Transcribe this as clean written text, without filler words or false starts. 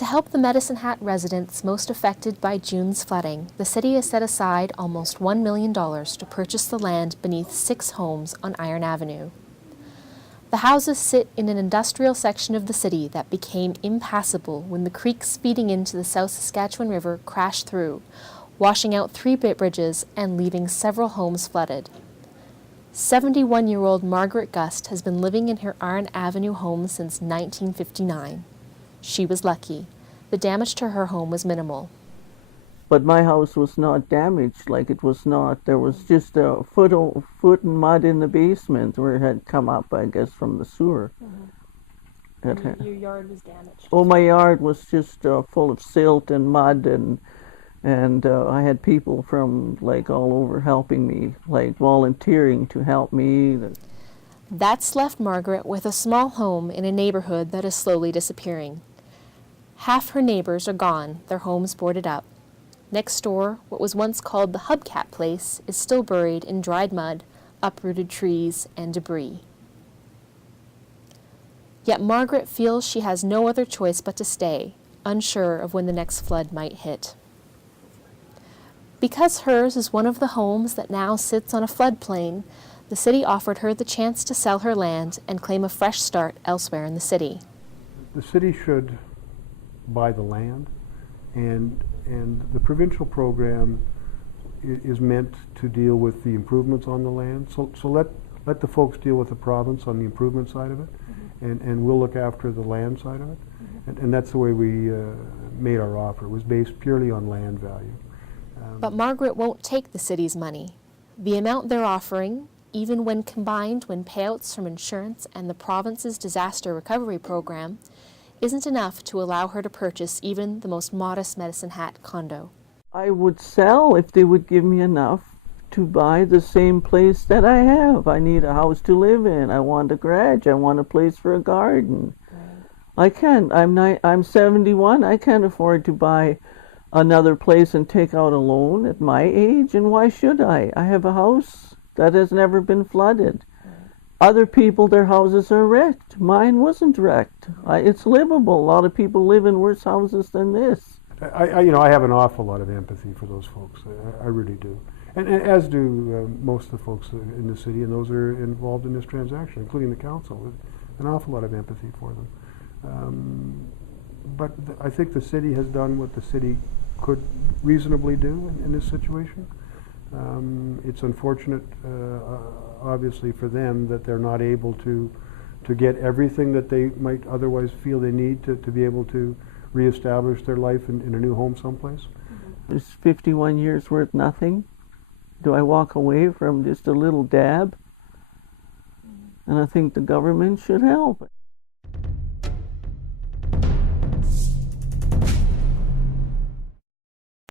To help the Medicine Hat residents most affected by June's flooding, the city has set aside almost $1 million to purchase the land beneath 6 homes on Iron Avenue. The houses sit in an industrial section of the city that became impassable when the creeks feeding into the South Saskatchewan River crashed through, washing out 3 bridges and leaving several homes flooded. 71-year-old Margaret Gust has been living in her Iron Avenue home since 1959. She was lucky. The damage to her home was minimal. But my house was not damaged, like it was not. There was just a foot in mud in the basement where it had come up, I guess, from the sewer. Mm-hmm. Your yard was damaged? Oh, my yard was just full of silt and mud, and I had people from like all over helping me, like volunteering to help me. That's left Margaret with a small home in a neighborhood that is slowly disappearing. Half her neighbors are gone, their homes boarded up. Next door, what was once called the Hubcap Place is still buried in dried mud, uprooted trees, and debris. Yet Margaret feels she has no other choice but to stay, unsure of when the next flood might hit. Because hers is one of the homes that now sits on a floodplain, the city offered her the chance to sell her land and claim a fresh start elsewhere in the city. The city should buy the land, and the provincial program is meant to deal with the improvements on the land. So let the folks deal with the province on the improvement side of it, and we'll look after the land side of it. And that's the way we made our offer. It was based purely on land value. But Margaret won't take the city's money. The amount they're offering, even when combined with payouts from insurance and the province's disaster recovery program, isn't enough to allow her to purchase even the most modest Medicine Hat condo. I would sell if they would give me enough to buy the same place that I have. I need a house to live in. I want a garage. I want a place for a garden. Right. I can't. I'm 71. I can't afford to buy another place and take out a loan at my age. And why should I? I have a house that has never been flooded. Other people, their houses are wrecked. Mine wasn't wrecked. It's livable. A lot of people live in worse houses than this. I have an awful lot of empathy for those folks. I really do. And as do most of the folks in the city and those that are involved in this transaction, including the council. An awful lot of empathy for them. But I think the city has done what the city could reasonably do in this situation. It's unfortunate, obviously, for them that they're not able to get everything that they might otherwise feel they need to be able to reestablish their life in a new home someplace. Is 51 years worth nothing? Do I walk away from just a little dab? And I think the government should help.